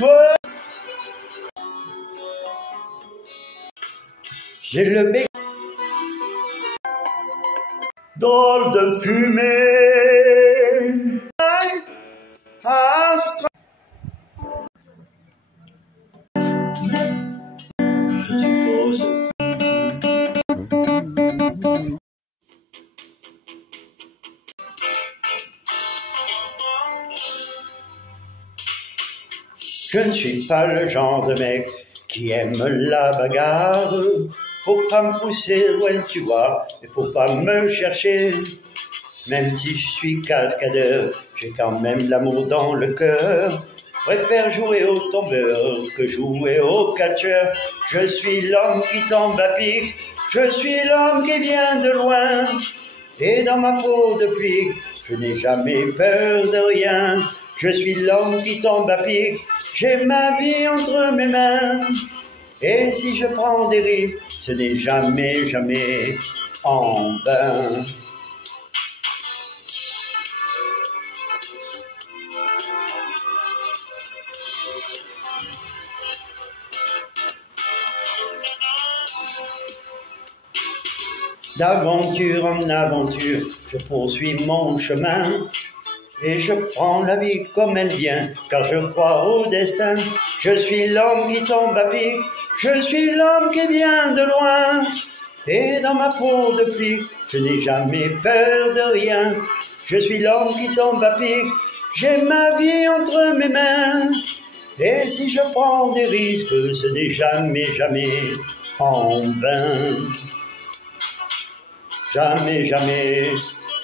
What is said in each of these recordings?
Ouais. J'ai le bec drôle de fumée. Je suppose. Je ne suis pas le genre de mec qui aime la bagarre. Faut pas me pousser loin, tu vois, et faut pas me chercher. Même si je suis cascadeur, j'ai quand même l'amour dans le cœur. Je préfère jouer au tombeur que jouer au catcheur. Je suis l'homme qui tombe à pic, je suis l'homme qui vient de loin. Et dans ma peau de flic, je n'ai jamais peur de rien. Je suis l'homme qui tombe à pic, j'ai ma vie entre mes mains. Et si je prends des risques, ce n'est jamais, jamais en vain. D'aventure en aventure, je poursuis mon chemin. Et je prends la vie comme elle vient, car je crois au destin. Je suis l'homme qui tombe à pic, je suis l'homme qui vient de loin. Et dans ma peau de flic, je n'ai jamais peur de rien. Je suis l'homme qui tombe à pic, j'ai ma vie entre mes mains. Et si je prends des risques, ce n'est jamais, jamais en vain. Jamais, jamais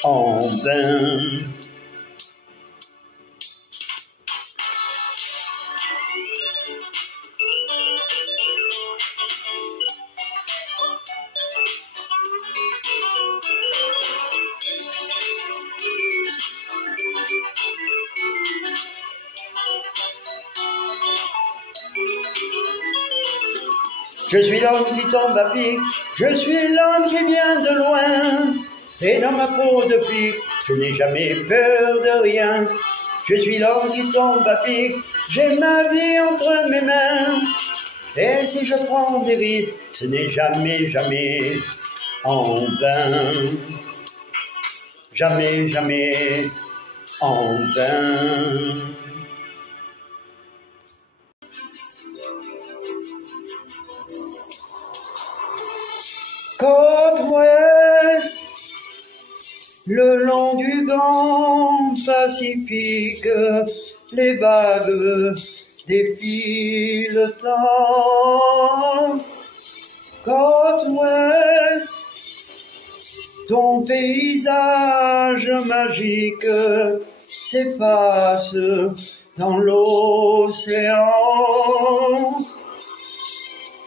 en vain. Je suis l'homme qui tombe à pic, je suis l'homme qui vient de loin. Et dans ma peau de flic, je n'ai jamais peur de rien. Je suis l'homme qui tombe à pic, j'ai ma vie entre mes mains. Et si je prends des risques, ce n'est jamais, jamais en vain. Jamais, jamais en vain. Côte ouest, le long du grand Pacifique, les vagues défient le temps. Côte ouest, ton paysage magique s'efface dans l'océan.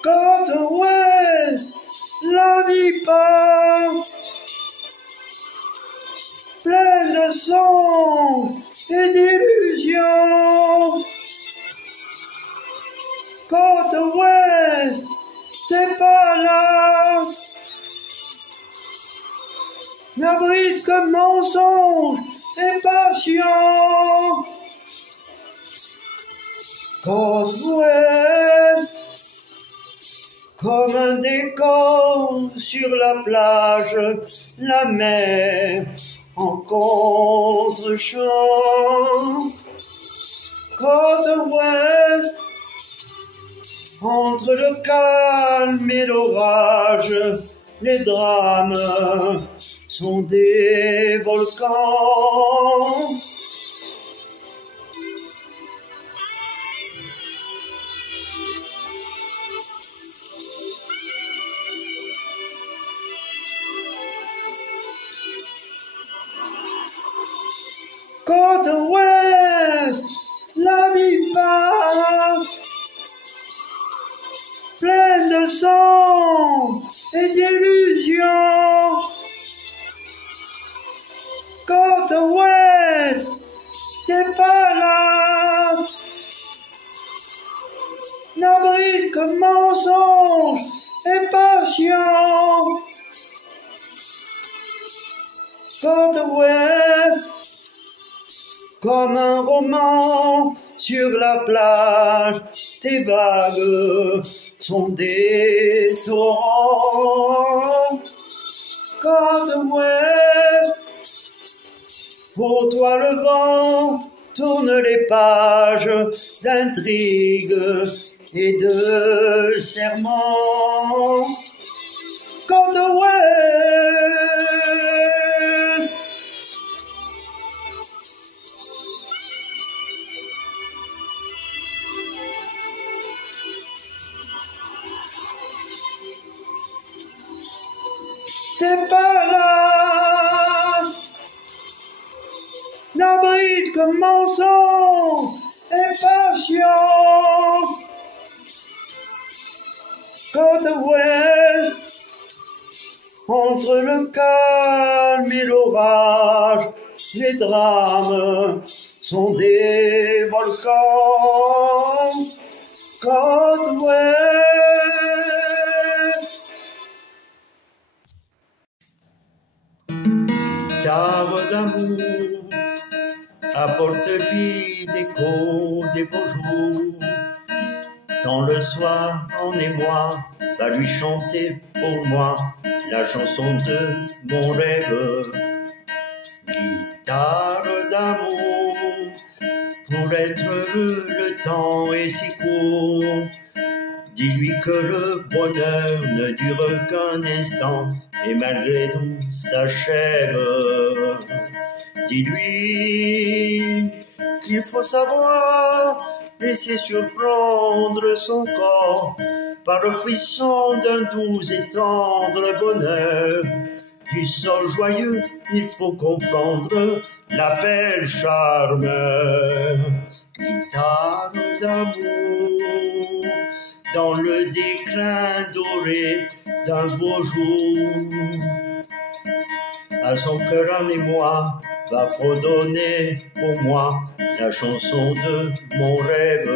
Côte ouest, la vie part, pleine de songes et d'illusions. Côte ouest, t'es pas là, n'abrise que mensonges et passion. Côte ouest, comme un décor sur la plage, la mer en contre-champ. Côte ouest, entre le calme et l'orage, les drames sont des volcans. Côte ouest, la vie part, pleine de sang et d'illusions. Côte ouest, t'es pas là, n'abrise que mensonges et passion. Côte ouest, comme un roman sur la plage, tes vagues sont des torrents. Côte ouest, pour toi le vent tourne les pages d'intrigue et de serments. Côte ouest, tes palaces n'abritent que mensonges et patience. Côte ouest, entre le calme et l'orage, les drames sont des volcans. Côte ouest, cave d'amour, apporte-lui l'écho des beaux jours. Dans le soir, en émoi, va lui chanter pour moi la chanson de mon rêve. Guitare d'amour, pour être heureux, le temps est si court. Dis-lui que le bonheur ne dure qu'un instant et malgré tout s'achève. Dis-lui qu'il faut savoir laisser surprendre son corps par le frisson d'un doux et tendre bonheur. Du sol joyeux, il faut comprendre l'appel charme. Guitare d'amour, dans le déclin doré d'un beau jour, à son cœur en émoi va fredonner pour moi la chanson de mon rêve.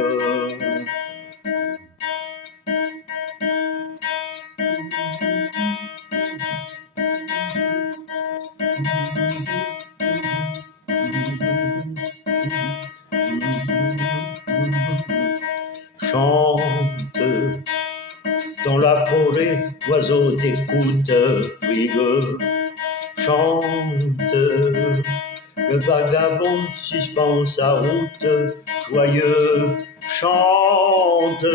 Chante dans la forêt, oiseau d'écoute fougueux. Chante, le vagabond suspend sa route, joyeux. Chante,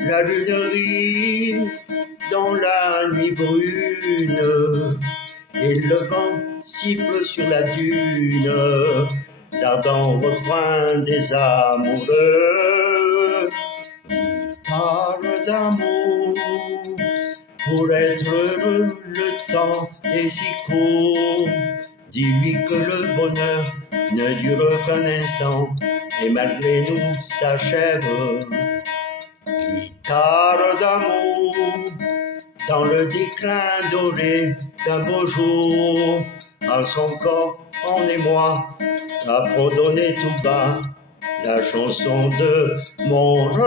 la lune rit dans la nuit brune, et le vent siffle sur la dune, l'ardent refrain des amoureux. Parle d'amour, pour être heureux, le temps est si court. Dis-lui que le bonheur ne dure qu'un instant, et malgré nous s'achève. Guitare d'amour, dans le déclin doré d'un beau jour, à son corps en émoi, à fredonner tout bas la chanson de mon rêve.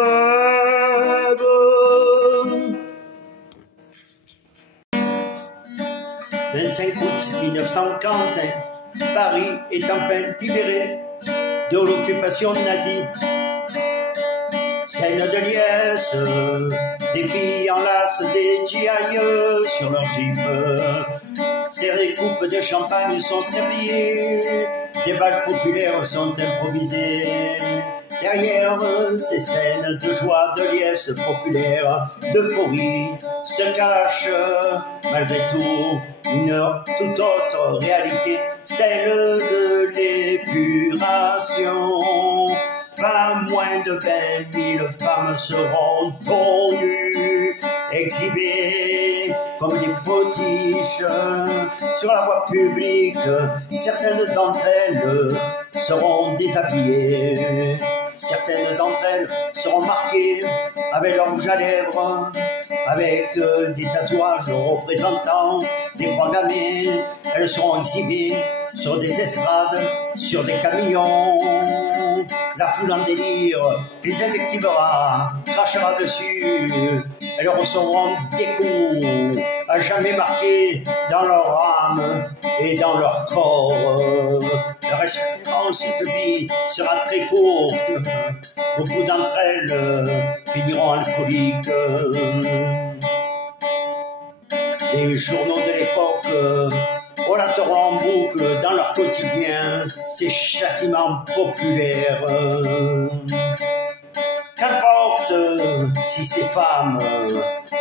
25 août 1945, Paris est en peine libéré de l'occupation nazie. Scène de liesse, des filles enlacent des GI sur leur jeep. Serrées coupes de champagne sont servies, des balles populaires sont improvisées. Derrière ces scènes de joie, de liesse populaire, d'euphorie, se cache malgré tout une toute autre réalité, celle de l'épuration. Pas moins de 20 000 femmes seront tonnues, exhibées comme des potiches sur la voie publique. Certaines d'entre elles seront déshabillées, certaines d'entre elles seront marquées avec leur rouge à lèvres, avec des tatouages représentant des croix gammées. Elles seront exhibées sur des estrades, sur des camions. la foule en délire les invectivera, crachera dessus, elles recevront des coups à jamais marqués dans leur âme et dans leur corps. Leur espérance de vie sera très courte, beaucoup d'entre elles finiront alcooliques. Les journaux de l'époque relateront en boucle dans leur quotidien ces châtiments populaires. Qu'importe si ces femmes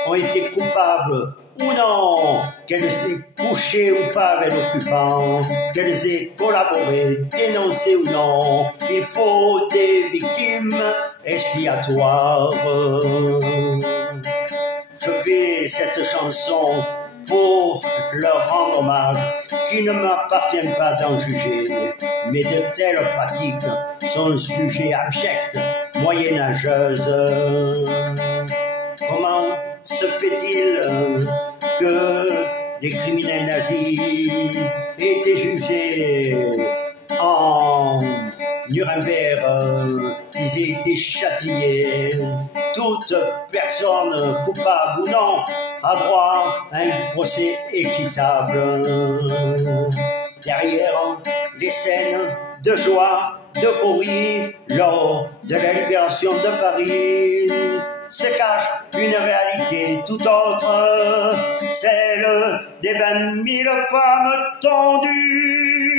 ont été coupables ou non, qu'elles aient couché ou pas avec l'occupant, qu'elles aient collaboré, dénoncé ou non, il faut des victimes expiatoires. Je fais cette chanson pour leur rendre hommage, qui ne m'appartiennent pas d'en juger, mais de telles pratiques sont jugées abjectes, moyenâgeuses. Comment se fait-il que les criminels nazis aient été jugés en Nuremberg, ils aient été châtiés? Toute personne, coupable ou non, a droit à un procès équitable. Derrière les scènes de joie, d'euphorie, lors de la libération de Paris, se cache une réalité tout autre, celle des 20 000 femmes tendues.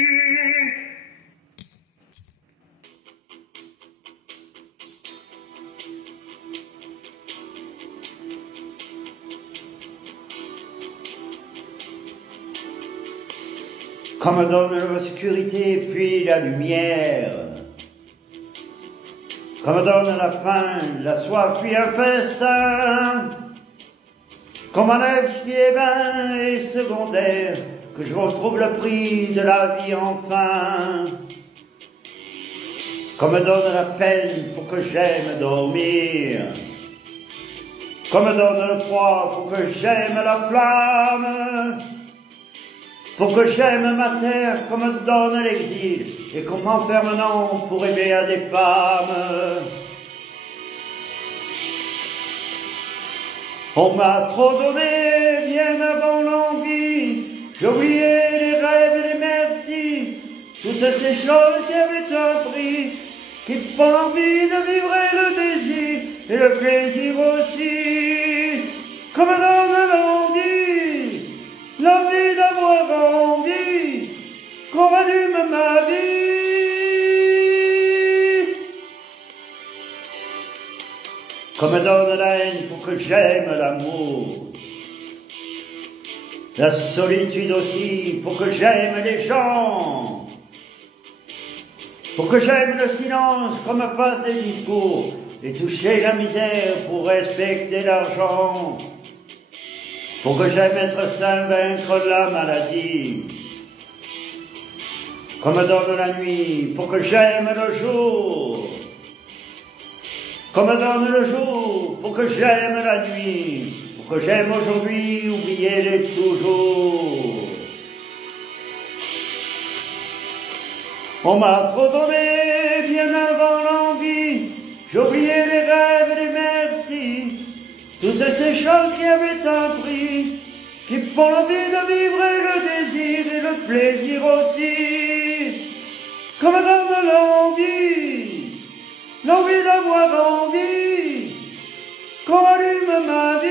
Comme donne l'obscurité puis la lumière, comme donne la faim, la soif puis un festin, comme enlève ce qui est vain et secondaire, que je retrouve le prix de la vie enfin. Comme donne la peine pour que j'aime dormir, comme donne le froid pour que j'aime la flamme, pour que j'aime ma terre comme donne l'exil, et qu'on m'enferme non pour aimer à des femmes. On m'a trop donné bien avant l'envie, j'ai oublié les rêves et les merci, toutes ces choses qui avaient un prix, qui font l'envie de vivre et le désir, et le plaisir aussi, comme donne l'envie, l'envie d'avoir envie, qu'on rallume ma vie. Comme donne la haine pour que j'aime l'amour, la solitude aussi pour que j'aime les gens, pour que j'aime le silence comme fasse des discours, et toucher la misère pour respecter l'argent, pour que j'aime être sain, vaincre la maladie, comme donne la nuit, pour que j'aime le jour, comme donne le jour, pour que j'aime la nuit, pour que j'aime aujourd'hui, oublier-les toujours. On m'a trop donné bien avant l'envie, j'ai oublié les rêves et les merci, toutes ces choses qui avaient un prix, qui font l'envie de vivre et le désir et le plaisir aussi, comme donne l'envie, l'envie d'avoir envie, qu'on allume ma vie.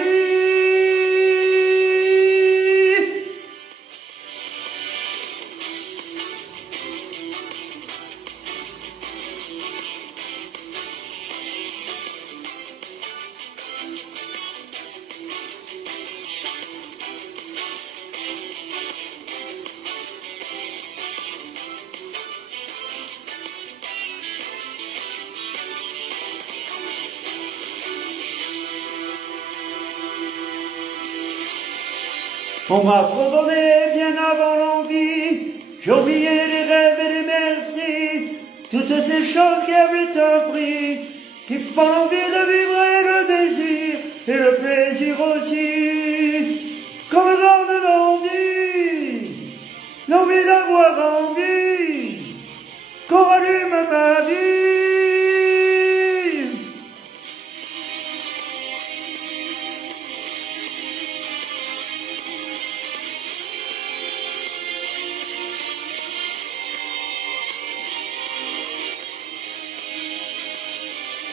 On m'a trop donné bien avant l'envie, j'ai oublié les rêves et les merci, toutes ces choses qui avaient un prix, qui font l'envie de vivre et le désir, et le plaisir aussi, comme donne l'envie, l'envie d'avoir envie, qu'on rallume ma vie.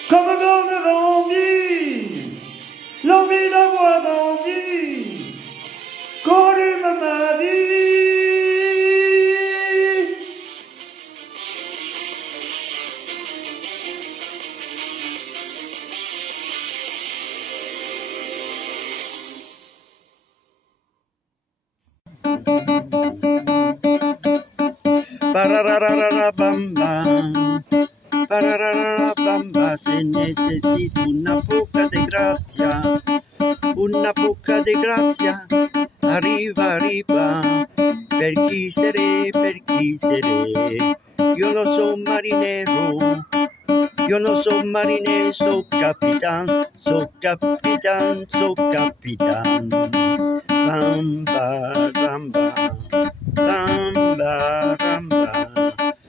comme grande envie, l'envie d'avoir envie, qu'on allume ma vie. Pararararabamba, pararararabamba, se necesito una poca de grazia, arriva, arriva, per chi seré, io non sono marinero, so capitan, bamba, ramba, bamba, ramba,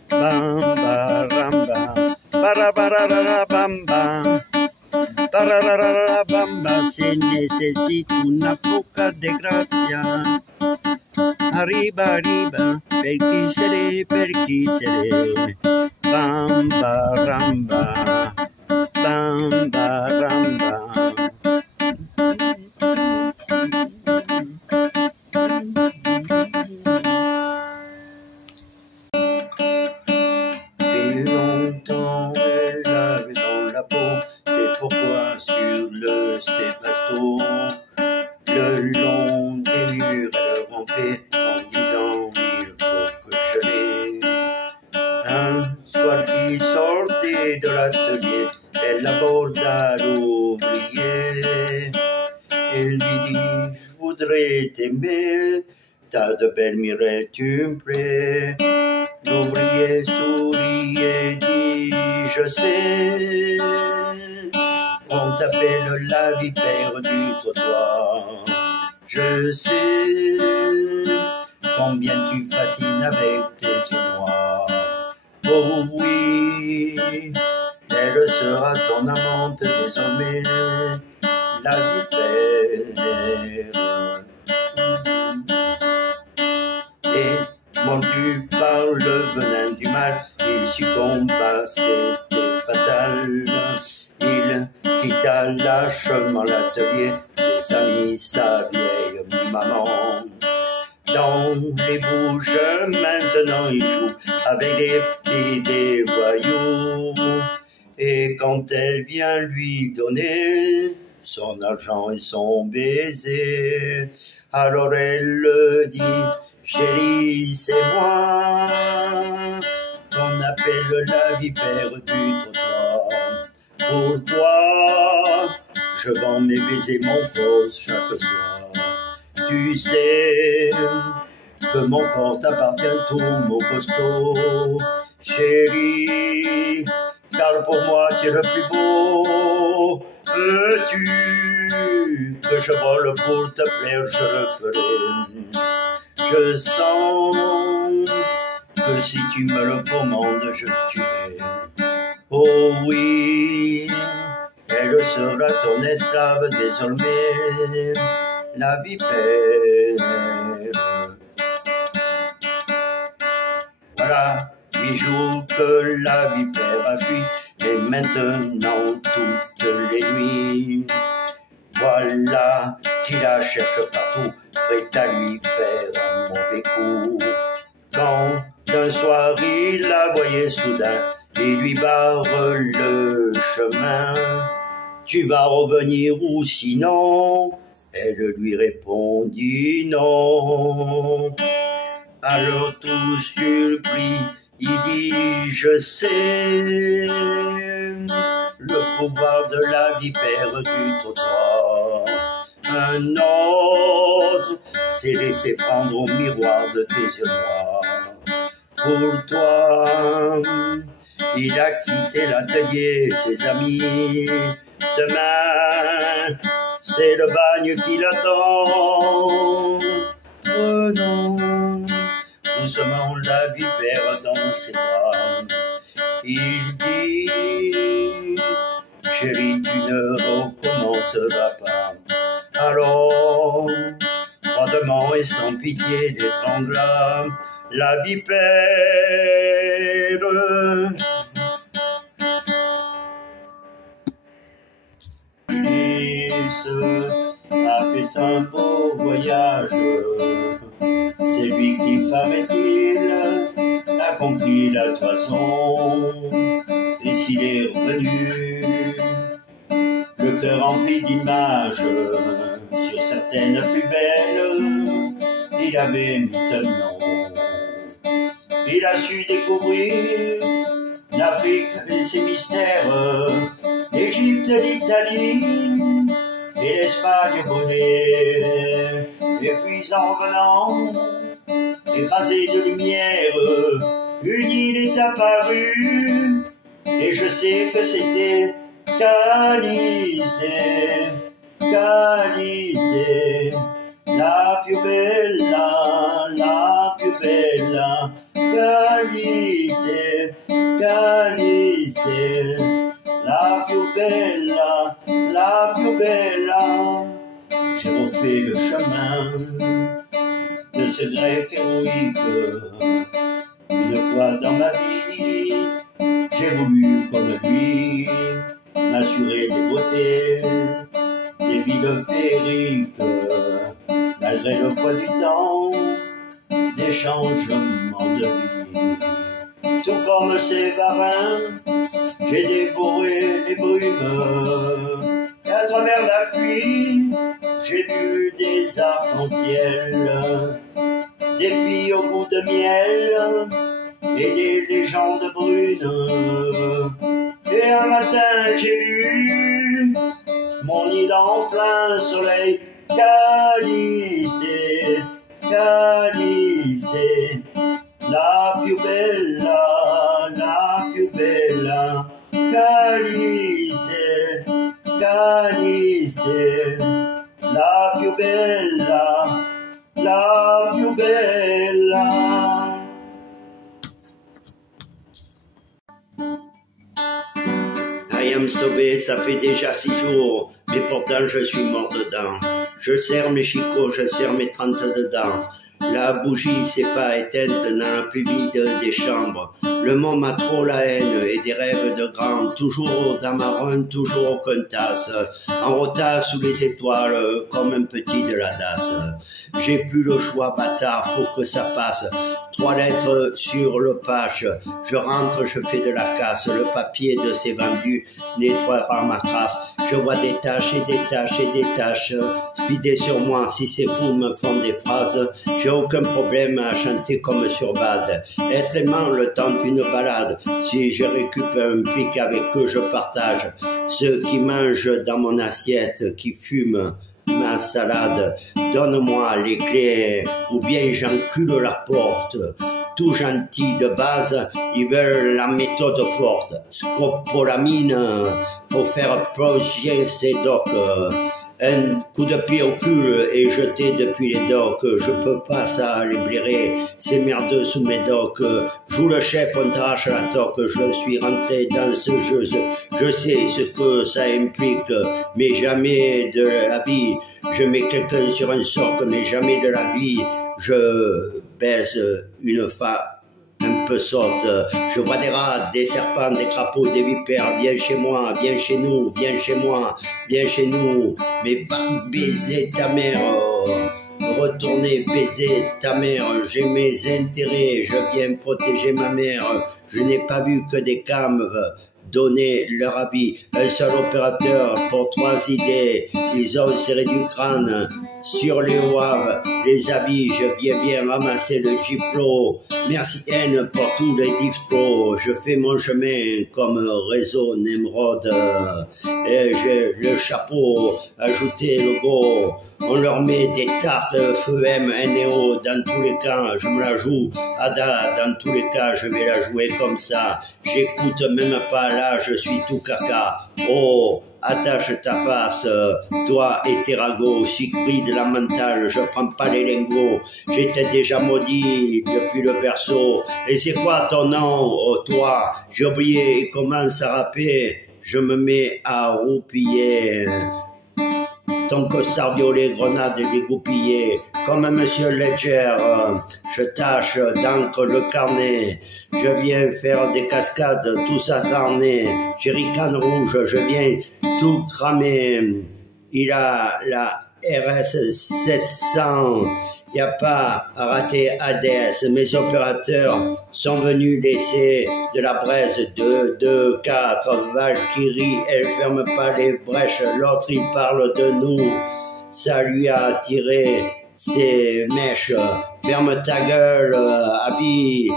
bamba, ramba, bamba, bamba, se necesito una poca de grazia, arriba, per chi seré, bamba, ramba, bamba, ramba. Depuis longtemps, elle l'avait dans la peau, c'est pourquoi sur le bateau, le long des murs, elle rampait en disant il faut que je l'ai. Un soir qu'il sortait de l'atelier, elle aborda l'ouvrier. Elle lui dit je voudrais t'aimer, t'as de belles mirettes, tu me plais. L'ouvrier sourit et dit je sais, on t'appelle la vipère du trottoir. Je sais combien tu fascines avec tes yeux noirs. Oh oui, elle sera ton amante désormais, la vipère. Et mordu par le venin du mal, il succomba, c'était fatal. Il quitta lâchement l'atelier, ses amis, sa vieille maman. Dans les bouges, maintenant il joue avec des filles, des voyous. Et quand elle vient lui donner son argent et son baiser, alors elle le dit, chérie, c'est moi qu'on appelle la vipère du trottoir. Pour toi, je vends mes baisers, mon rose chaque soir. Tu sais que mon corps t'appartient tout, mon costaud, chérie, car pour moi tu es le plus beau. Veux-tu que je vole pour te plaire, je le ferai. Je sens que si tu me le commandes, je te tuerai. Oh oui, elle sera ton esclave désormais, la vipère. Voilà 8 jours que la vipère a fui, et maintenant toutes les nuits, voilà qui la cherche partout, prête à lui faire un mauvais coup. Quand d'un soir il la voyait soudain, il lui barre le chemin. Tu vas revenir ou sinon? Elle lui répondit non. Alors tout surpris, il dit je sais le pouvoir de la vipère du trottoir. Un autre s'est laissé prendre au miroir de tes yeux noirs. Pour toi, il a quitté l'atelier, ses amis. Demain, c'est le bagne qui l'attend. Prenons doucement la vipère dans ses bras. Il dit, chérie, tu ne recommenceras pas. Alors, froidement et sans pitié, il étrangla la vipère. France a fait un beau voyage. C'est lui qui, paraît-il, a compris la toison. Et s'il est revenu, le cœur rempli d'images, sur certaines plus belles, il avait mis un nom. Il a su découvrir l'Afrique et ses mystères, l'Égypte, l'Italie et l'Espagne volée. Et puis en venant, écrasé de lumière, une île est apparue, et je sais que c'était Caliste, Caliste, la più bella, la più bella, Caliste, Caliste, la più bella, la più bella. J'ai refait le chemin de ce grec héroïque. Une fois dans ma vie, j'ai voulu, comme lui, m'assurer des beautés, des villes féeriques, malgré le poids du temps, des changements de vie. Tout comme ces marins, j'ai dévoré les brumes, et à travers la pluie, j'ai vu des arcs-en-ciel, des filles au goût de miel, et des légendes brunes. Et un matin j'ai vu mon île en plein soleil, Caliste, Caliste, la più bella, la più bella, Caliste, Caliste, la più bella, la più bella. I am sauvé, ça fait déjà 6 jours, mais pourtant je suis mort dedans. Je serre mes chicots, je serre mes 30 dedans. La bougie s'est pas éteinte dans la plus vide des chambres. Le monde m'a trop la haine et des rêves de grand. Toujours dans ma run, toujours aucun tasse. En rotasse sous les étoiles, comme un petit de la DAS. J'ai plus le choix, bâtard, faut que ça passe. 3 lettres sur le patch. Je rentre, je fais de la casse. Le papier de ces vendus nettoiera ma crasse. Je vois des taches et des taches et des taches. Speeder sur moi, si ces fous me font des phrases. J'ai aucun problème à chanter comme sur Bad. Être aimant le temps d'une balade. Si je récupère un pic avec eux, je partage. Ceux qui mangent dans mon assiette, qui fument ma salade, donne-moi les clés, ou bien j'encule la porte. Tout gentil de base, ils veulent la méthode forte. Scopolamine, faut faire plonger ces docs. Un coup de pied au cul et jeté depuis les docks. Je peux pas ça les blairer, c'est merdeux sous mes docks. Joue le chef, on t'arrache la toque. Je suis rentré dans ce jeu, je sais ce que ça implique, mais jamais de la vie. Je mets quelqu'un sur un socle, mais jamais de la vie. Je baise une femme un peu sotte. Je vois des rats, des serpents, des crapauds, des vipères. Viens chez moi, viens chez nous, viens chez moi, viens chez nous. Mais va baiser ta mère. Retourner baiser ta mère. J'ai mes intérêts, je viens protéger ma mère. Je n'ai pas vu que des caves donner leur avis. Un seul opérateur pour 3 idées. Ils ont serré du crâne sur les WAV, les habits. Je viens bien ramasser le Giplo. Merci N pour tous les distros. Je fais mon chemin comme réseau Nemrod. Et j'ai le chapeau, ajouter le go. On leur met des tartes feu M, NEO dans tous les cas. Je me la joue Ada, dans tous les cas je vais la jouer comme ça. J'écoute même pas là, je suis tout caca. Oh, attache ta face, toi et tes ragots, Siegfried la mentale, je prends pas les lingots. J'étais déjà maudit depuis le berceau. Et c'est quoi ton nom, oh toi? J'ai oublié, il commence à rapper. Je me mets à roupiller. Ton costard violet, grenade dégoupillée, comme Monsieur Ledger, je tâche d'encre le carnet, je viens faire des cascades, tout ça s'en est, jerrycan rouge, je viens tout cramer, il a la RS 700. Il n'y a pas à rater ADS. Mes opérateurs sont venus laisser de la braise 2, 2, 4, Valkyrie, elle ferme pas les brèches. L'autre, il parle de nous. Ça lui a tiré ses mèches. Ferme ta gueule, Abby.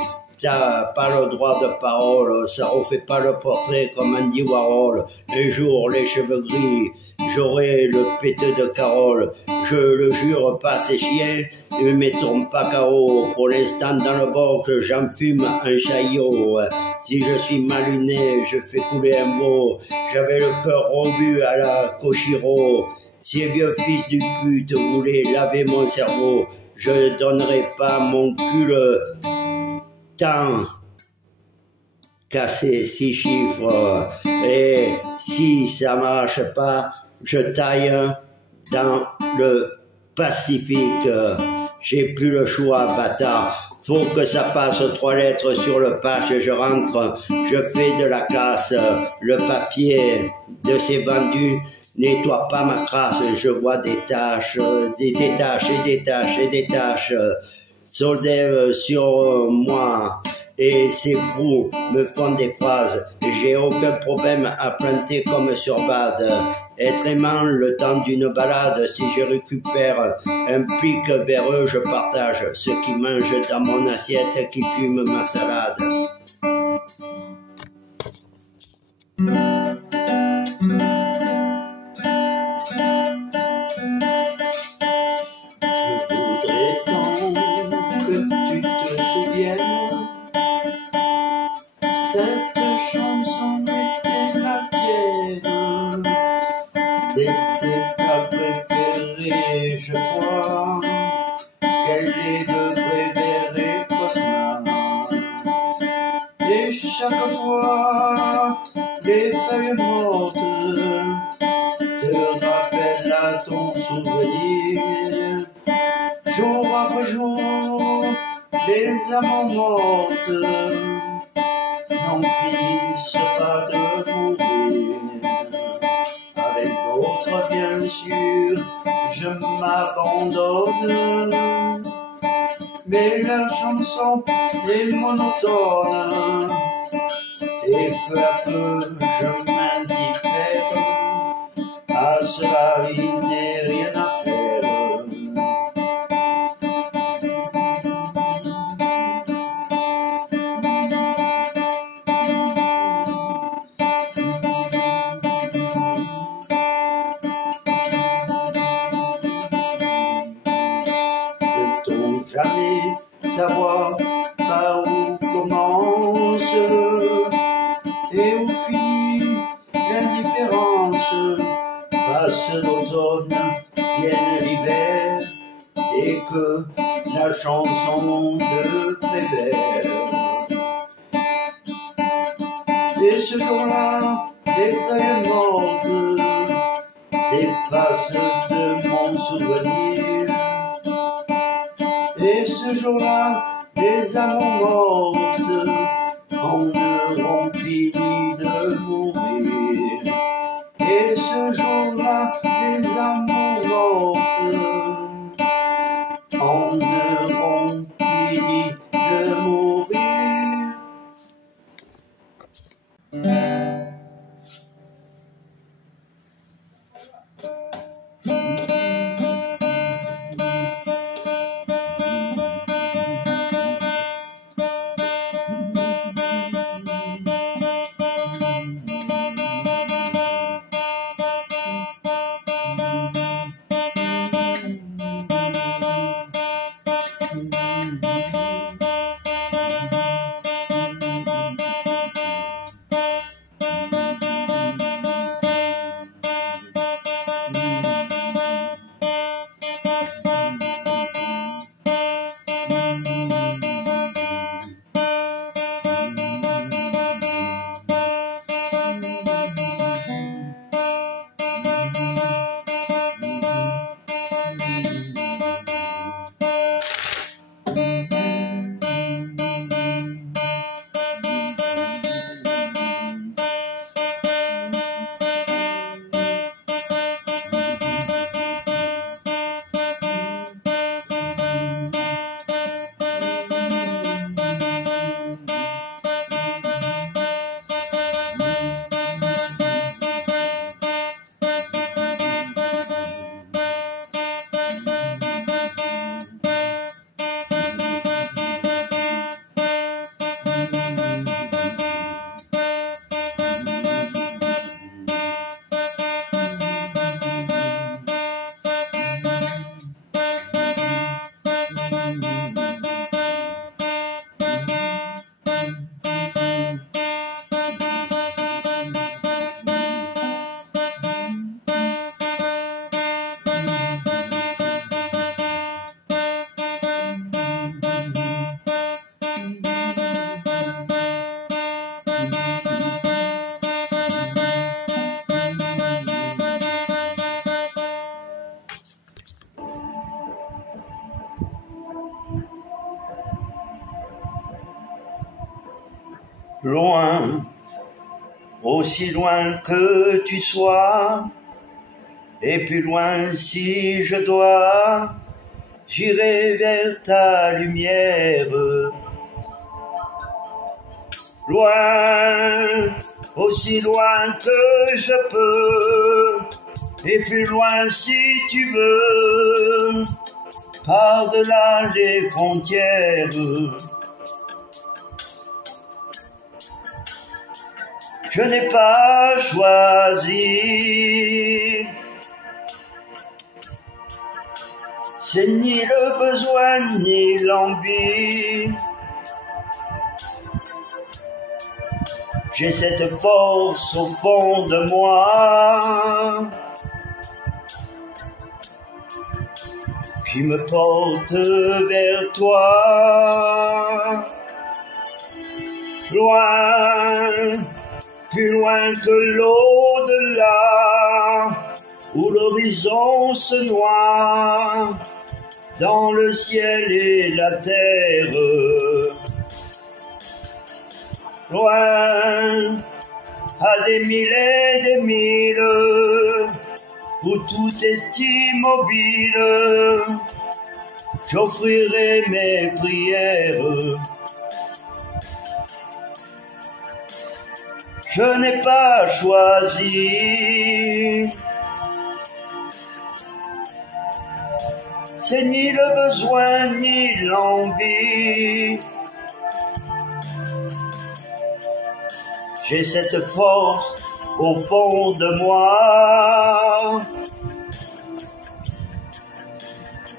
T'as pas le droit de parole, ça refait pas le portrait comme Andy Warhol. Un jour, les cheveux gris, j'aurai le péteux de Carole. Je le jure pas, ces chiens ne me mettront pas KO. Pour l'instant, dans le box, j'en fume un chaillot. Si je suis mal luné, je fais couler un mot. J'avais le cœur rompu à la Koshiro. Ces vieux fils du pute voulaient laver mon cerveau. Je donnerai pas mon cul tant casser 6 chiffres. Et si ça marche pas, je taille dans le Pacifique. J'ai plus le choix, bâtard. Faut que ça passe 3 lettres sur le patch. Je rentre, je fais de la casse. Le papier de ces vendus nettoie pas ma crasse. Je vois des taches, des taches et des taches et des taches. Soldève sur moi et ces fous me font des phrases. J'ai aucun problème à planter comme sur Bad. Être aimant le temps d'une balade. Si je récupère un pic vers eux, je partage ce qui mangent dans mon assiette, qui fume ma salade. Cette chanson était la tienne, c'était ta préférée, je crois, qu'elle est de préférée Cosma. Et chaque fois, les feuilles mortes te rappellent à ton souvenir. Jour après jour, les amants mortes n'en finissent pas de mourir. Avec d'autres, bien sûr, je m'abandonne, mais leur chanson est monotone, et peu à peu je m'indiffère. À cela, il n'est rien à faire. Jamais savoir par où commence et où finit l'indifférence. Passe l'automne, vienne l'hiver, et que la chanson de Prévert. Et ce jour-là, les feuilles mortes s'effacent de mon souvenir. Et ce jour-là, les amants mortes en auront fini de mourir. Et ce jour-là, les amants mortes en auront fini de mourir. loin, aussi loin que tu sois, et plus loin si je dois, j'irai vers ta lumière. Loin, aussi loin que je peux, et plus loin si tu veux, par-delà les frontières. Je n'ai pas choisi, c'est ni le besoin ni l'envie. J'ai cette force au fond de moi qui me porte vers toi. Loin, plus loin que l'au-delà, où l'horizon se noie dans le ciel et la terre. Loin, à des mille et des milles, où tout est immobile, j'offrirai mes prières. Je n'ai pas choisi, c'est ni le besoin ni l'envie. J'ai cette force au fond de moi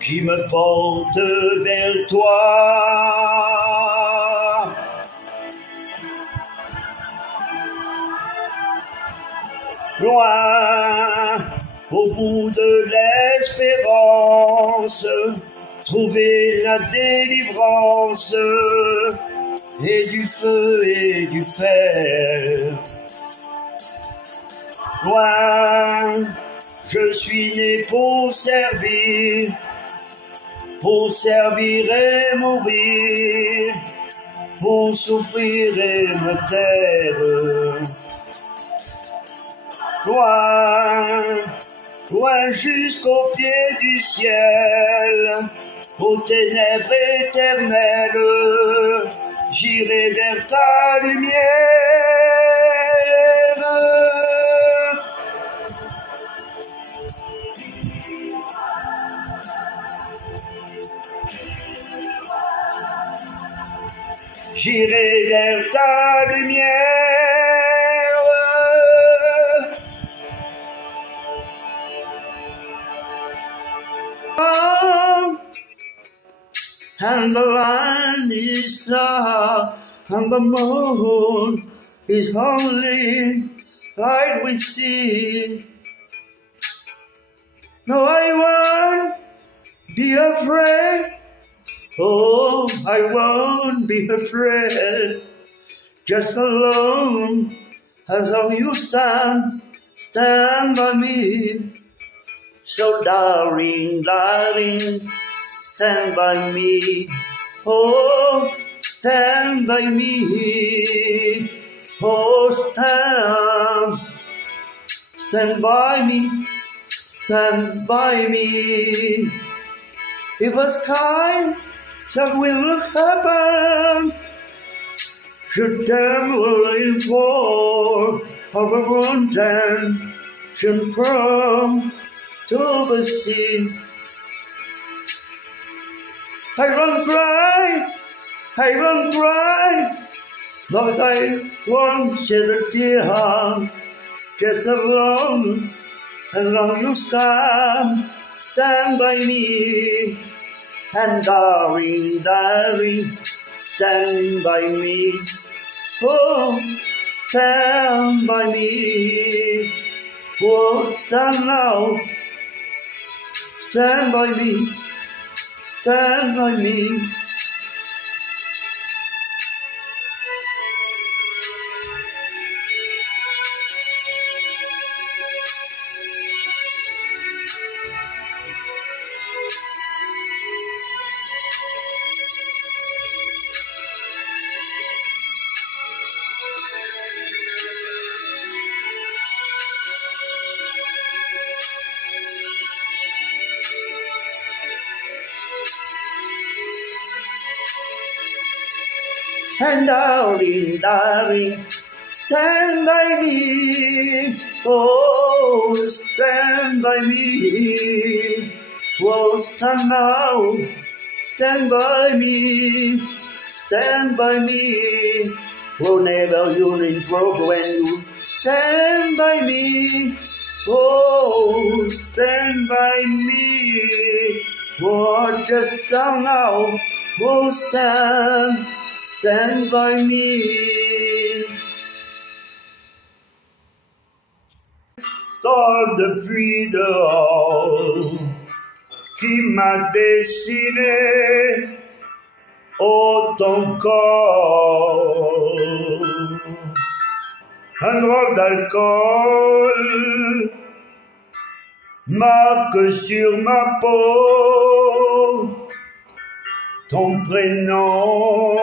qui me porte vers toi. Loin, au bout de l'espérance, trouver la délivrance et du feu et du fer. Loin, je suis né pour servir et mourir, pour souffrir et me taire. Loin, loin jusqu'au pied du ciel, aux ténèbres éternelles, j'irai vers ta lumière. J'irai vers ta lumière. Oh, and the land is dark, and the moon is only light we see. No, I won't be afraid. Oh, I won't be afraid. Just alone, as long you stand by me. So darling, darling, stand by me. Oh, stand by me. Oh, stand by me. Stand by me. If a sky that will happen should tremble in fall of a mountain should come to the sea. I won't cry, but I won't shed a tear. Just as long you stand by me. And darling, darling, stand by me. Oh, stand by me. Oh, stand now. Stand by me. Stand by me. And darling, darling, stand by me. Oh, stand by me. Oh, stand now. Stand by me. Stand by me. Whenever you're in trouble when you stand by me. Oh, stand by me. Oh, just down now. Oh, stand by me. Dans depuis dehors, qui m'a dessiné au ton corps, un drôle d'alcool marque sur ma peau ton prénom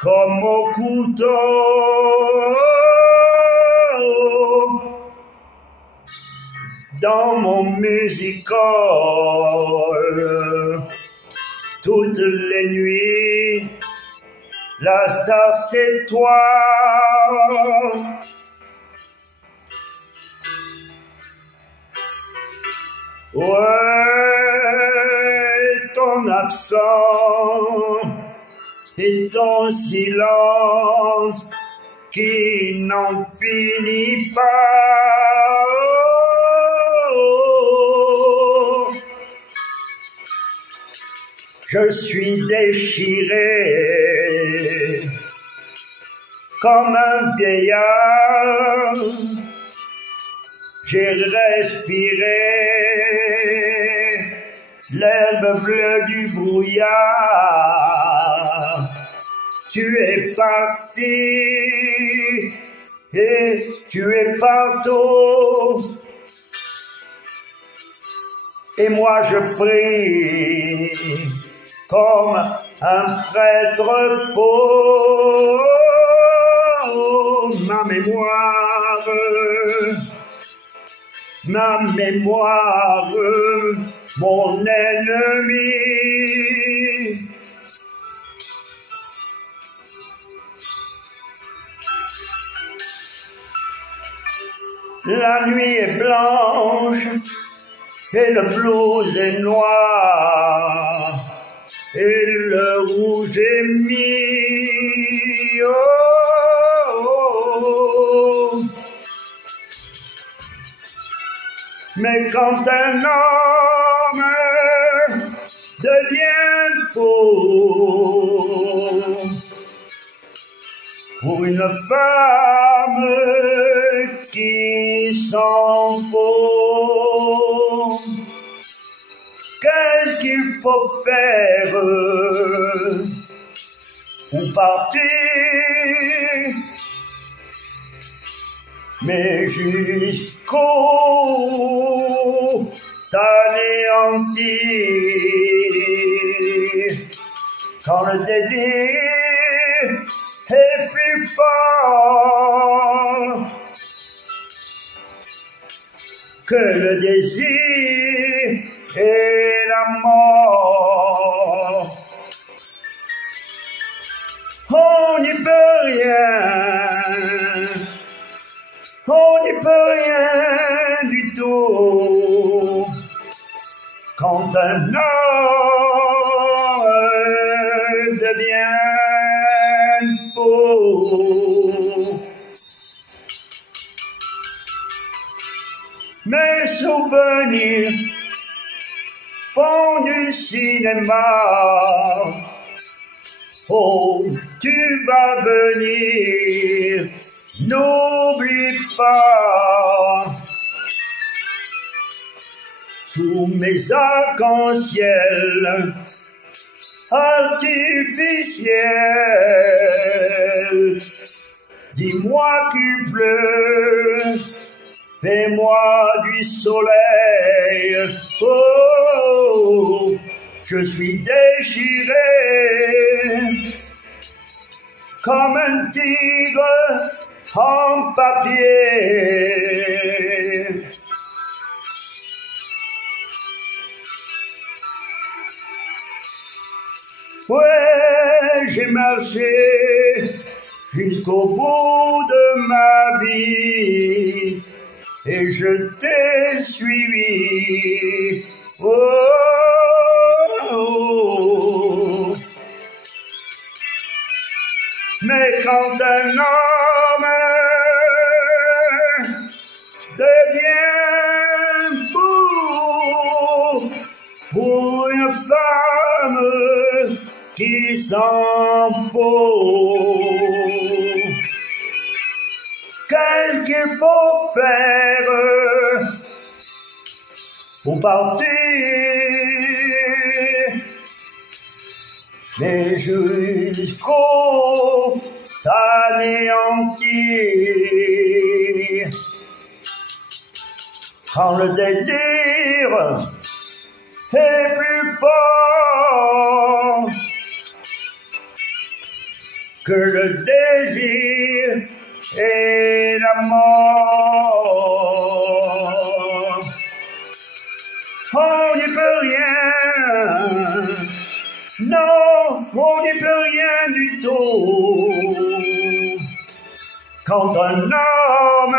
comme au couteau. Dans mon music hall, toutes les nuits, la star c'est toi. Ouais, ton absence et ton silence qui n'en finit pas. Je suis déchiré comme un vieillard. J'ai respiré l'herbe bleue du brouillard. Tu es parti et tu es partout. Et moi je prie comme un prêtre faux. Ma mémoire, mon ennemi. La nuit est blanche et le blues est noir et le rouge est mis. Oh, oh, oh. Mais quand un homme devient fou pour une femme qui s'en faut, qu'est-ce qu'il faut faire pour partir, mais jusqu'où s'anéantir quand le désir est plus fort que le désir et la mort. On n'y peut rien, on n'y peut rien du tout quand un homme devient fou. Mes souvenirs font du cinéma. Oh, tu vas venir, n'oublie pas. Sous mes arcs-en-ciel artificiels, dis-moi qu'il pleut, fais-moi du soleil. Oh, je suis déchiré comme un tigre en papier. Ouais, j'ai marché jusqu'au bout de ma vie et je t'ai suivi. Oh, oh. Mais quand un homme devient fou pour une femme qui s'en faut, qu'est-ce qu'il faut faire pour partir? Mais jusqu'au s'anéantir, quand le désir est plus fort que le désir et la mort. On n'y peut rien, non, on n'y peut rien du tout. Quand un homme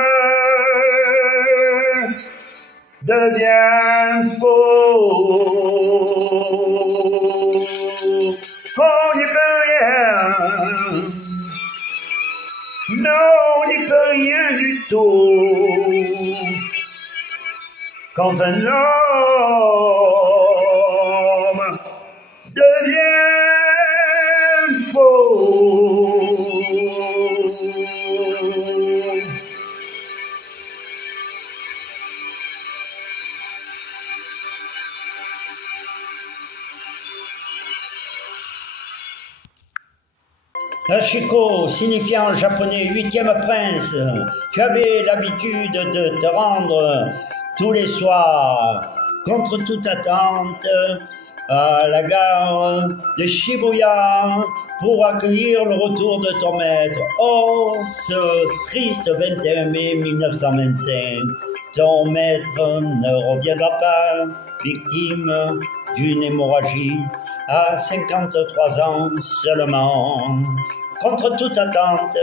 devient faux, on n'y peut rien, non, on n'y peut rien du tout. Quand un homme devient faux. Hachiko, signifiant en japonais 8e prince, tu avais l'habitude de te rendre tous les soirs, contre toute attente, à la gare de Shibuya pour accueillir le retour de ton maître. Oh, ce triste 21 mai 1925, ton maître ne reviendra pas, victime d'une hémorragie à 53 ans seulement. Contre toute attente,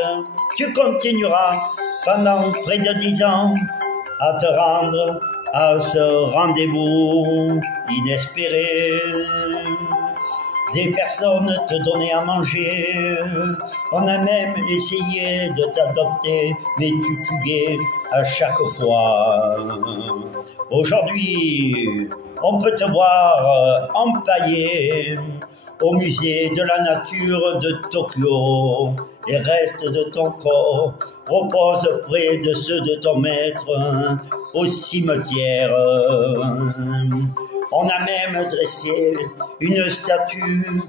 tu continueras pendant près de 10 ans à te rendre à ce rendez-vous inespéré. Des personnes te donnaient à manger, on a même essayé de t'adopter, mais tu fuguais à chaque fois. Aujourd'hui, on peut te voir empaillé au musée de la nature de Tokyo. Les restes de ton corps reposent près de ceux de ton maître au cimetière. On a même dressé une statue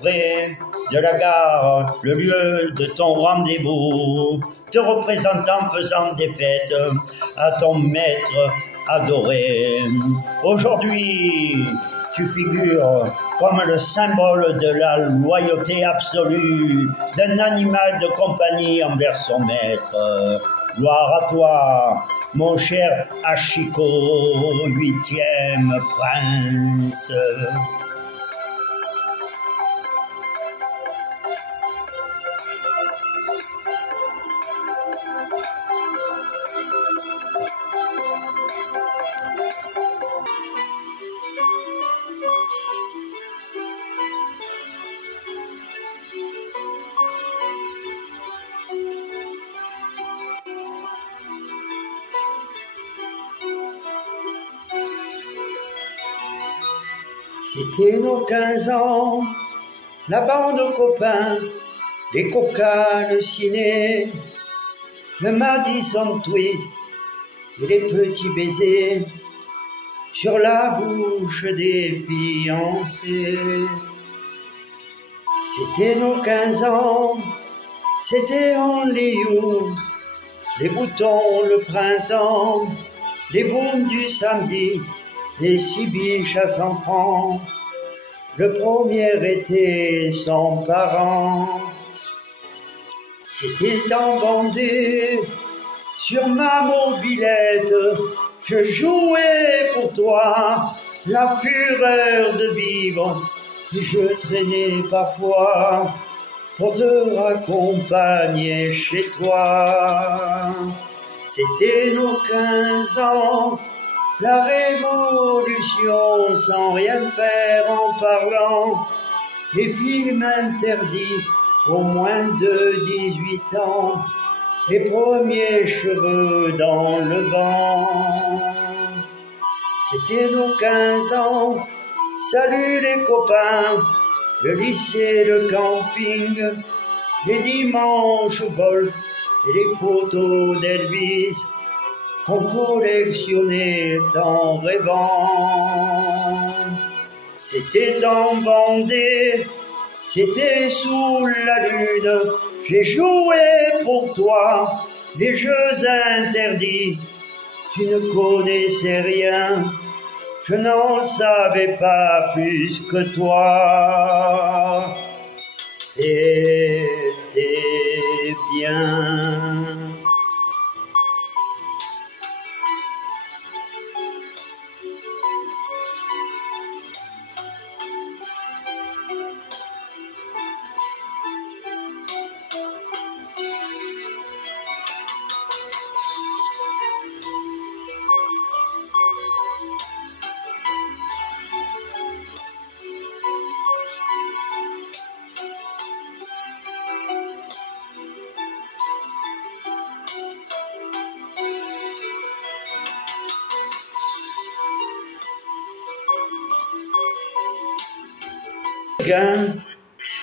près de la gare, le lieu de ton rendez-vous, te représentant faisant des fêtes à ton maître adoré. Aujourd'hui, tu figures comme le symbole de la loyauté absolue d'un animal de compagnie envers son maître. Gloire à toi, mon cher Hachiko, 8e prince. C'était nos 15 ans, la bande de copains, les coca, le ciné, le Madison Twist et les petits baisers sur la bouche des fiancés. C'était nos 15 ans, c'était only you, les boutons le printemps, les booms du samedi, les 6 biches à 100 francs, le premier été sans parents. C'était en Vendée, sur ma mobilette, je jouais pour toi la fureur de vivre, et je traînais parfois pour te raccompagner chez toi. C'était nos 15 ans, la révolution, sans rien faire en parlant. Les films interdits aux moins de 18 ans, les premiers cheveux dans le vent. C'était nos 15 ans, salut les copains, le lycée, le camping, les dimanches au golf et les photos d'Elvis qu'on collectionnait en rêvant. C'était en bandé, c'était sous la lune, j'ai joué pour toi les jeux interdits. Tu ne connaissais rien, je n'en savais pas plus que toi. C'était bien.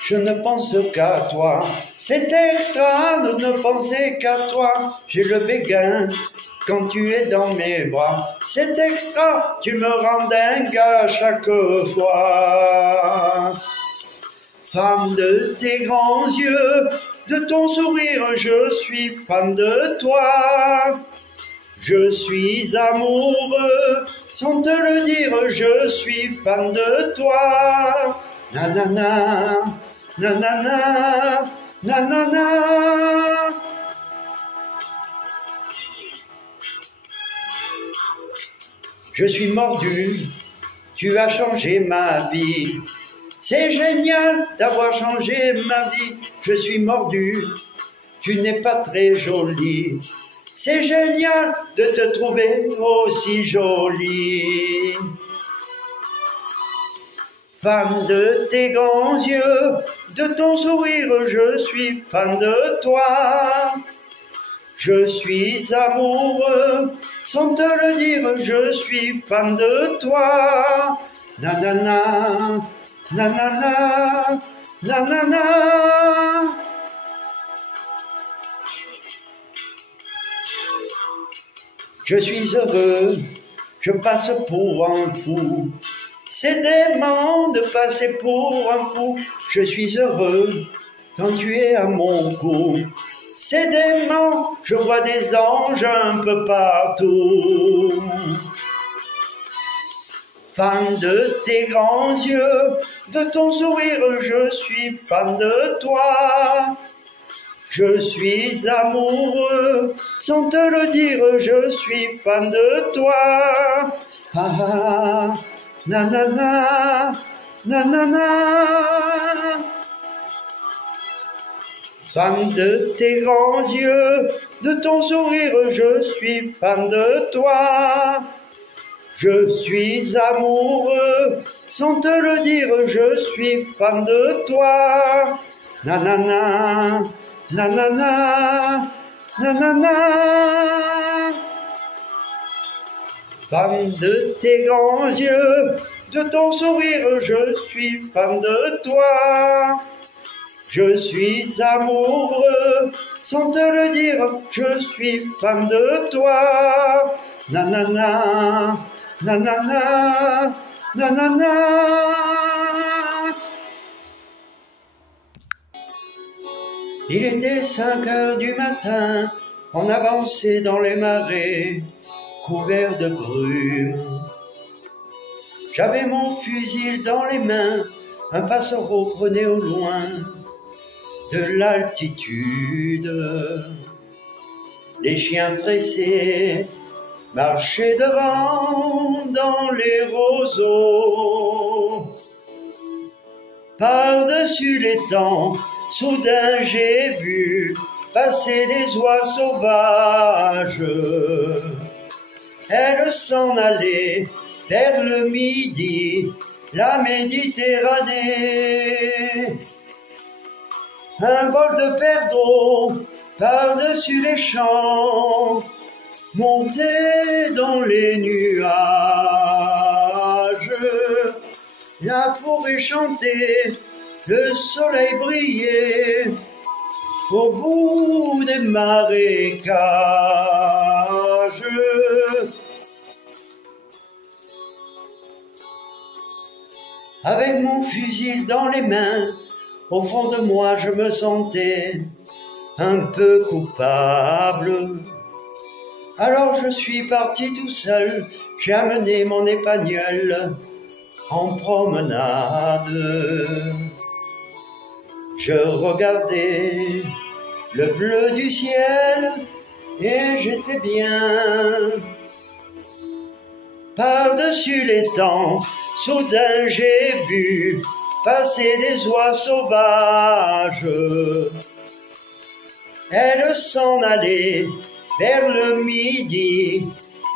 Je ne pense qu'à toi, c'est extra de ne penser qu'à toi. J'ai le béguin quand tu es dans mes bras, c'est extra, tu me rends dingue à chaque fois. Fan de tes grands yeux, de ton sourire, je suis fan de toi. Je suis amoureux, sans te le dire, je suis fan de toi. Nanana, nanana, nanana. Je suis mordu, tu as changé ma vie. C'est génial d'avoir changé ma vie. Je suis mordu, tu n'es pas très jolie. C'est génial de te trouver aussi jolie. Fan de tes grands yeux, de ton sourire, je suis fan de toi. Je suis amoureux, sans te le dire, je suis fan de toi. Nanana, nanana, nanana. Je suis heureux, je passe pour un fou. C'est dément de passer pour un fou. Je suis heureux quand tu es à mon cou. C'est dément, je vois des anges un peu partout. Fan de tes grands yeux, de ton sourire, je suis fan de toi. Je suis amoureux, sans te le dire, je suis fan de toi. Ah, ah, nanana, nanana. Fan de tes grands yeux, de ton sourire, je suis fan de toi. Je suis amoureux, sans te le dire, je suis fan de toi. Nanana, nanana, nanana. Fan de tes grands yeux, de ton sourire, je suis fan de toi. Je suis amoureux, sans te le dire, je suis fan de toi. Nanana, nanana, nanana. Il était 5 heures du matin, on avançait dans les marais, couverts de brume. J'avais mon fusil dans les mains, un passereau prenait au loin de l'altitude. Les chiens pressés marchaient devant dans les roseaux. Par-dessus l'étang soudain j'ai vu passer les oies sauvages. Elles s'en allaient vers le midi, la Méditerranée. Un vol de perdreaux par-dessus les champs, montait dans les nuages. La forêt chantait, le soleil brillait, au bout des marécages. Avec mon fusil dans les mains, au fond de moi je me sentais un peu coupable. Alors je suis parti tout seul, j'ai amené mon épagneul en promenade. Je regardais le bleu du ciel et j'étais bien. Par-dessus les temps, soudain j'ai vu passer des oies sauvages. Elles s'en allaient vers le midi,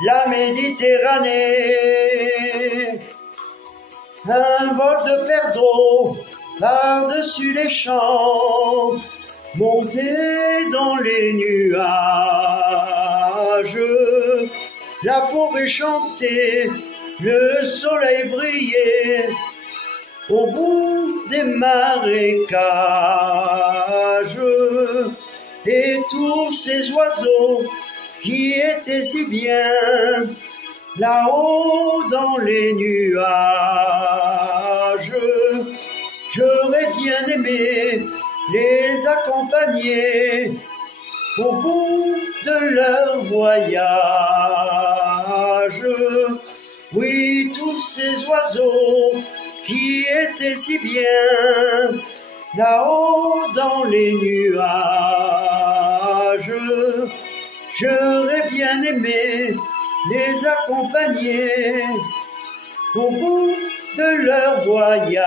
la Méditerranée. Un vol de perdreaux par-dessus les champs, montait dans les nuages. La forêt chantait, le soleil brillait, au bout des marécages. Et tous ces oiseaux qui étaient si bien là-haut dans les nuages, j'aurais bien aimé les accompagner au bout de leur voyage. Oui, tous ces oiseaux qui étaient si bien là-haut dans les nuages, j'aurais bien aimé les accompagner au bout de leur voyage.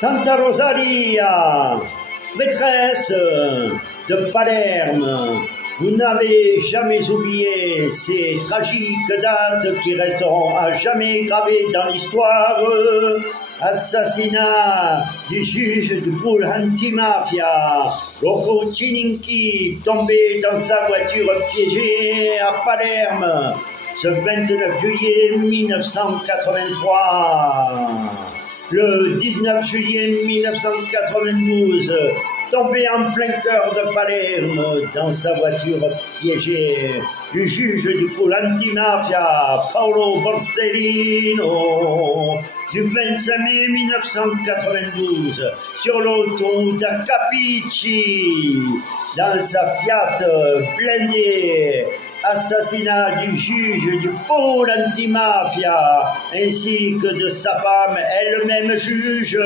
Santa Rosalia, prêtresse de Palerme, vous n'avez jamais oublié ces tragiques dates qui resteront à jamais gravées dans l'histoire. Assassinat du juge du pool antimafia, Rocco Cininchi, tombé dans sa voiture piégée à Palerme ce 29 juillet 1983. Le 19 juillet 1992, tombé en plein cœur de Palerme dans sa voiture piégée, le juge du pool antimafia Paolo Borsellino, du 25 mai 1992, sur l'autoroute à Capici, dans sa Fiat blindée. Assassinat du juge du pôle antimafia, ainsi que de sa femme, elle-même juge,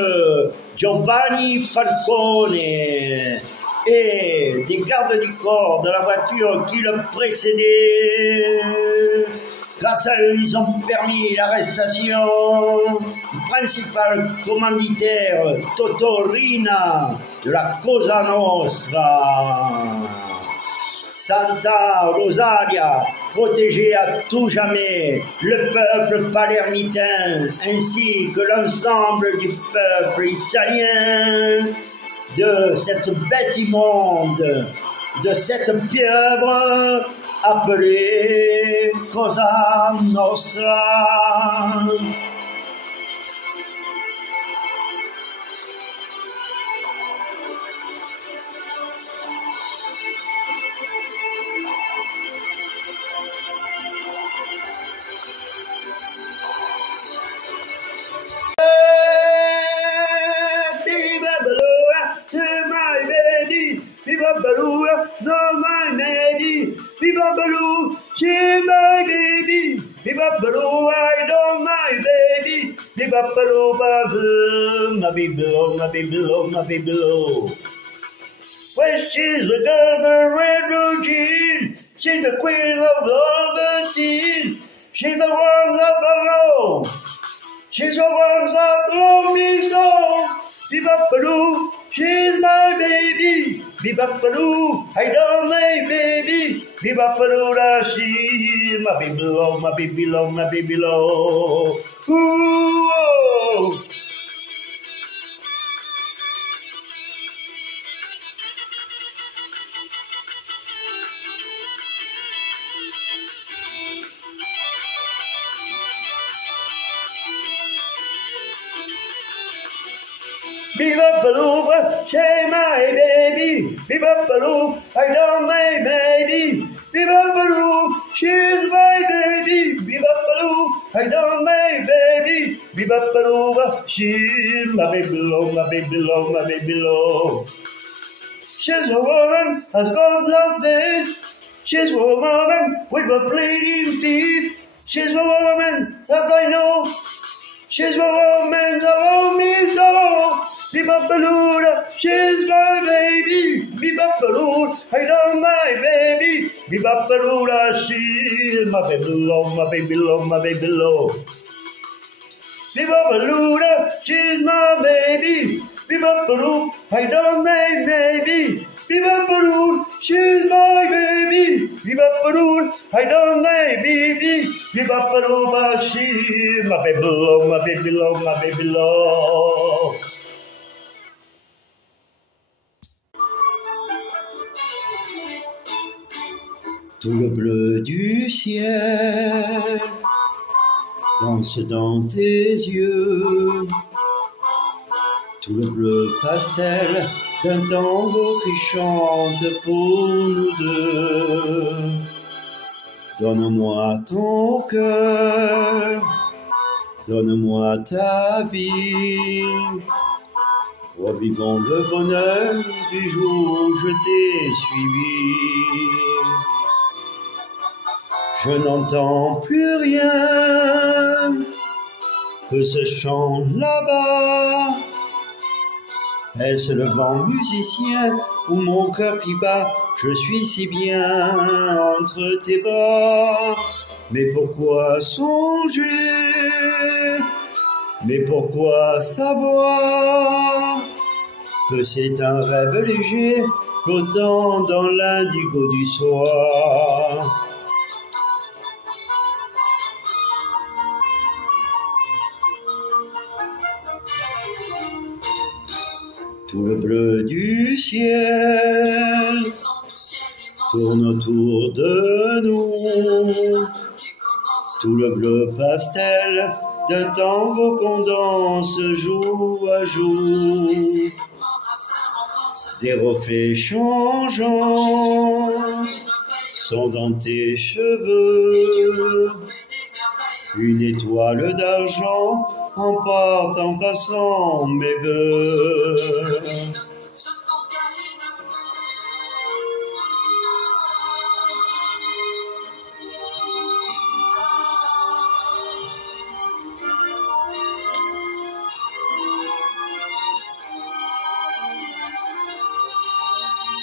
Giovanni Falcone, et des gardes du corps de la voiture qui le précédait. Grâce à eux, ils ont permis l'arrestation du principal commanditaire Toto Riina de la Cosa Nostra. Santa Rosalia, protégez à tout jamais le peuple palermitain ainsi que l'ensemble du peuple italien de cette bête immonde, de cette pieuvre appelée Cosa Nostra. Viva Baloo, no my lady, Viva Baloo, she my baby. bebop, I don't my baby. Bebop, my baby, my baby, my baby. Well, she's the girl, the red blue jeans. She's the queen of all the seas. She's the worms of the low. She's the worms of the lonely soul. Bebop, she's my baby. Bebop, I don't my baby. Bebop, she's my baby, love, my baby, love, my baby, love. Ooh, oh. Bebop, she's my baby. Bebop, I don't my baby. Bebop, she's my baby. Bebop, I don't my baby. Bebop, she's my baby, love, my baby, love, my baby, love. She's a woman has got love days. She's a woman with a bleeding teeth. She's a woman that I know. She's a woman that loves me so. Bebop, she's my baby. Bebop, I know my baby. Bebop, she's my baby, love, my baby, love, my baby, love. Bebop, she's my baby. Bebop, I know my baby. Bebop, she's my baby. Bebop, I know my baby. Bebop, she's my baby, love, my baby, love, my baby, love. Tout le bleu du ciel danse dans tes yeux. Tout le bleu pastel d'un tango qui chante pour nous deux. Donne-moi ton cœur, donne-moi ta vie. Revivons le bonheur du jour où je t'ai suivi. Je n'entends plus rien que ce chant là-bas. Est-ce le vent musicien ou mon cœur qui bat? Je suis si bien entre tes bras. Mais pourquoi songer? Mais pourquoi savoir que c'est un rêve léger flottant dans l'indigo du soir? Tout le bleu du ciel tourne autour de nous. Tout le bleu pastel d'un tango qu'on danse jour à jour. Des reflets changeants sont dans tes cheveux. Une étoile d'argent emporte en passant mes vœux.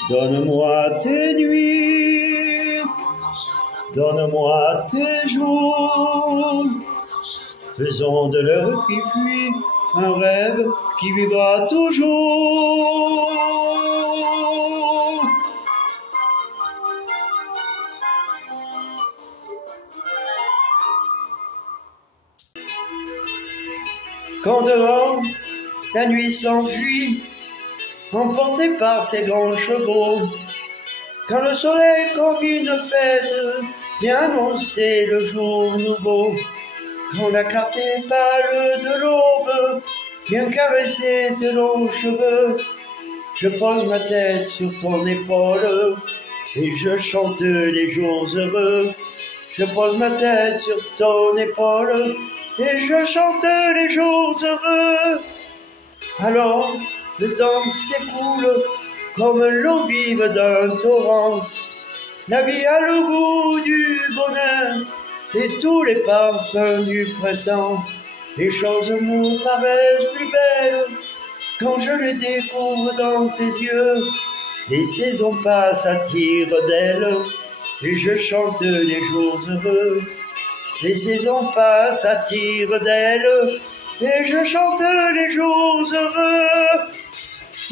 Donne-moi tes nuits, donne-moi tes jours. Faisons de l'heure qui fuit un rêve qui vivra toujours. Quand dehors, la nuit s'enfuit, emportée par ses grands chevaux, quand le soleil comme une fête vient annoncer le jour nouveau, quand la clarté pâle de l'aube vient caresser tes longs cheveux, je pose ma tête sur ton épaule et je chante les jours heureux. Je pose ma tête sur ton épaule et je chante les jours heureux. Alors le temps s'écoule comme l'eau vive d'un torrent. La vie a le goût du bonheur et tous les parfums du printemps. Les choses me paraissent plus belles quand je les découvre dans tes yeux. Les saisons passent à tire d'aile et je chante les jours heureux. Les saisons passent à tire d'aile et je chante les jours heureux.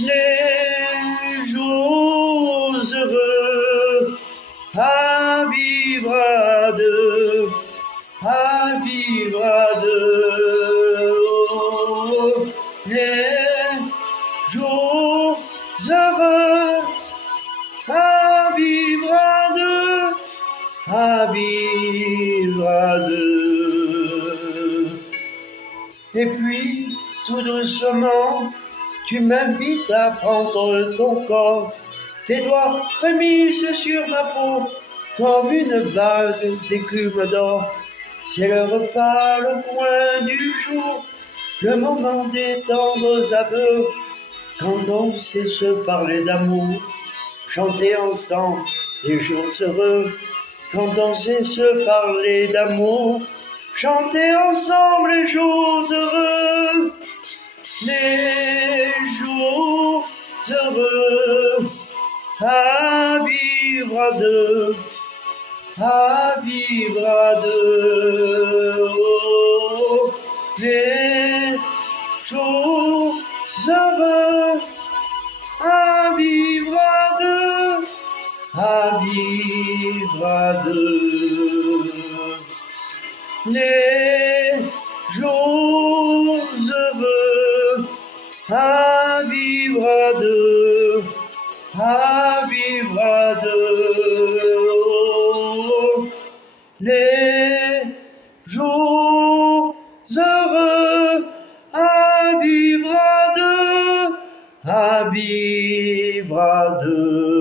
Les jours heureux à vivre à deux, à vivre à deux. Oh, les jours heureux à vivre à deux, à vivre à deux. Et puis, tout doucement, tu m'invites à prendre ton corps, tes doigts frémissent sur ma peau, comme une vague d'écume d'or. C'est le repas, le coin du jour, le moment des tendres aveux, quand on sait se parler d'amour, chanter ensemble les jours heureux. Quand on sait se parler d'amour, chanter ensemble les jours heureux. Les jours heureux à vivre à deux, à vivre à deux. Oh, les jours heureux à vivre à deux, à vivre à deux. Les jours heureux à vivre à deux, à vivre à deux. Oh, les jours heureux à vivre à deux, à vivre à deux.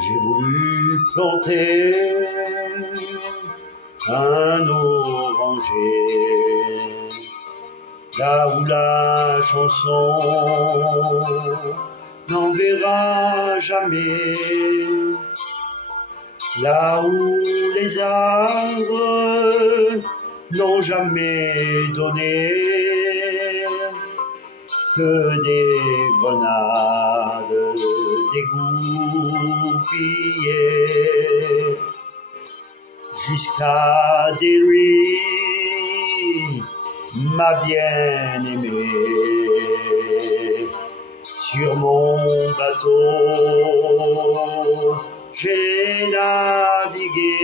J'ai voulu planter un oranger là où la chanson n'enverra jamais, là où les arbres n'ont jamais donné que des grenades dégoupillées jusqu'à Derry, ma bien-aimée. Sur mon bateau, j'ai navigué,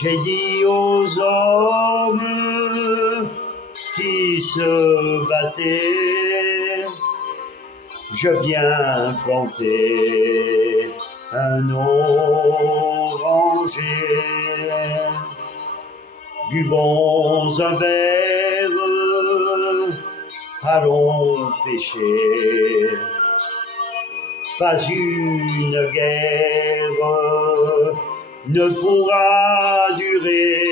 j'ai dit aux hommes qui se battaient, je viens planter un oranger. Buvons un verre, allons pêcher. Pas une guerre ne pourra durer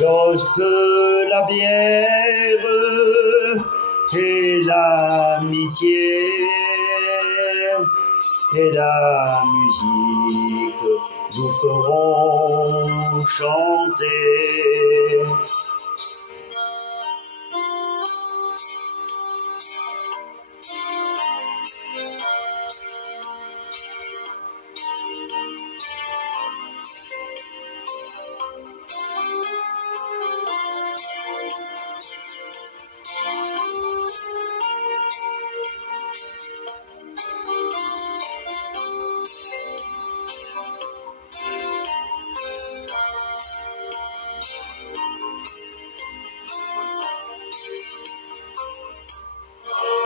lorsque la bière et l'amitié et la musique nous feront chanter.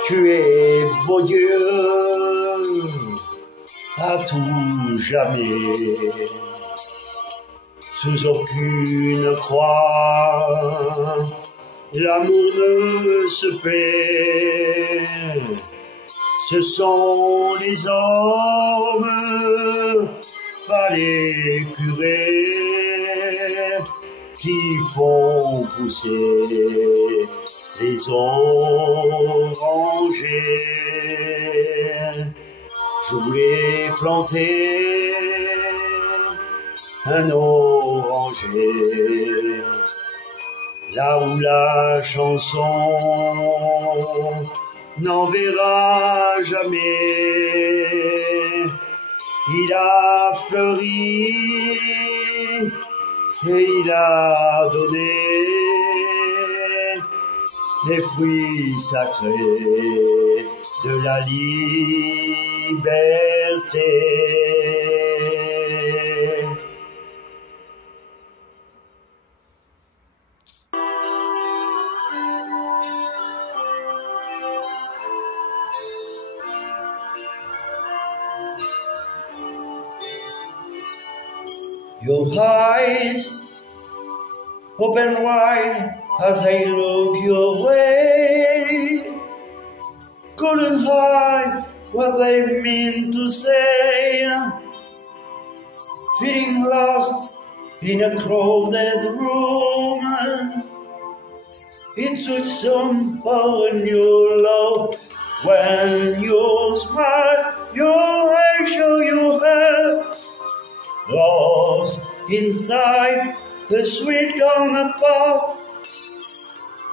Tu es beau Dieu à tout jamais. sous aucune croix. L'amour ne se perd, ce sont les hommes, pas les curés, qui font pousser les orangers. Je voulais planter un oranger, là où la chanson n'enverra jamais. Il a fleuri et il a donné les fruits sacrés de la liberté. Your eyes open wide as I look your way. Couldn't hide what they mean to say. Feeling lost in a crowded room. It took some for a new love. When you smile, your eyes show you have. Lost inside the sweet corner path,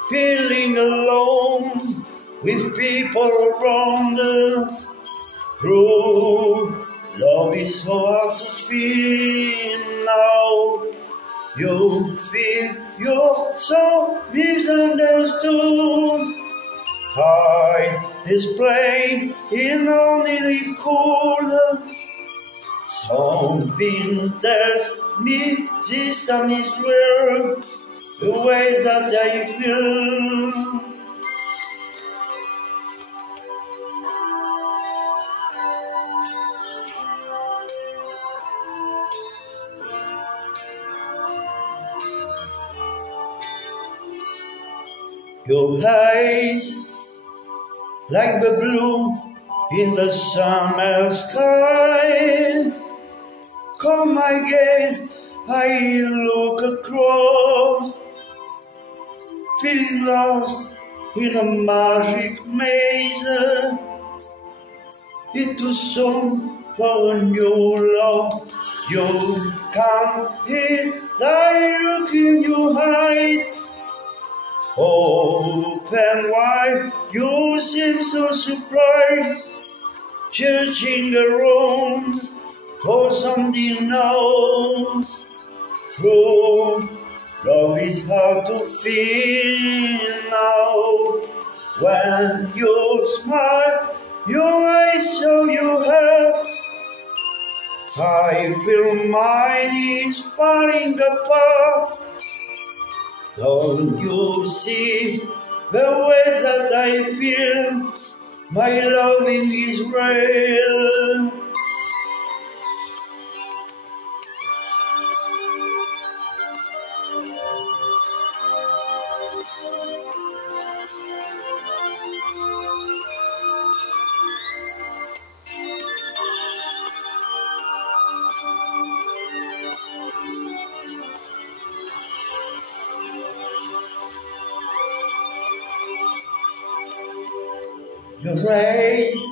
feeling alone with people around. True love is so hard to feel now. You feel you're so misunderstood. Hide is playing in only cool. Something tells me this time is real, the way that I feel. Your eyes, like the blue in the summer sky, caught my gaze, I look across, feeling lost in a magic maze. It too soon for a new love. You come here, I look in your eyes, open wide, you seem so surprised, searching around for something now. True love is hard to feel now. When you smile, your eyes show you have. I feel mine is falling apart. Don't you see the way that I feel? My loving is real. Your face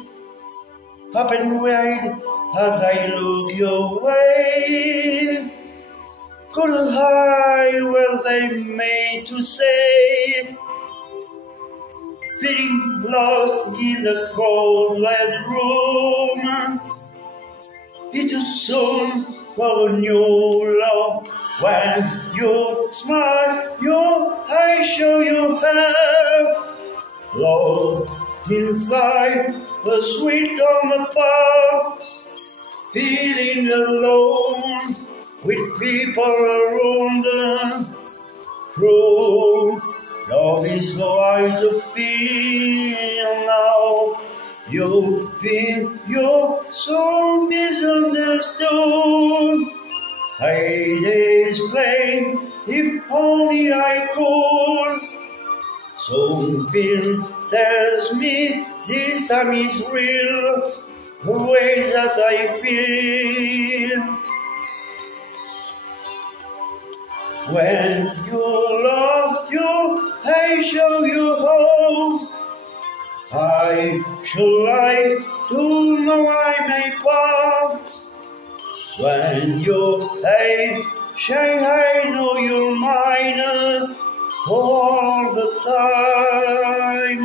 open wide as I look your way. Couldn't hide what they made to say. Feeling lost in the crowded room. It's too soon for a new love. When you smile, your eyes show you have. Love inside the sweet on the path, feeling alone with people around. True love is so hard to feel now. You feel you're so misunderstood. Hate is explain if only I could. Something tells me this time is real, the way that I feel. When you love you, I show you how. I should like to know I may part. When you say I know you're mine all the time.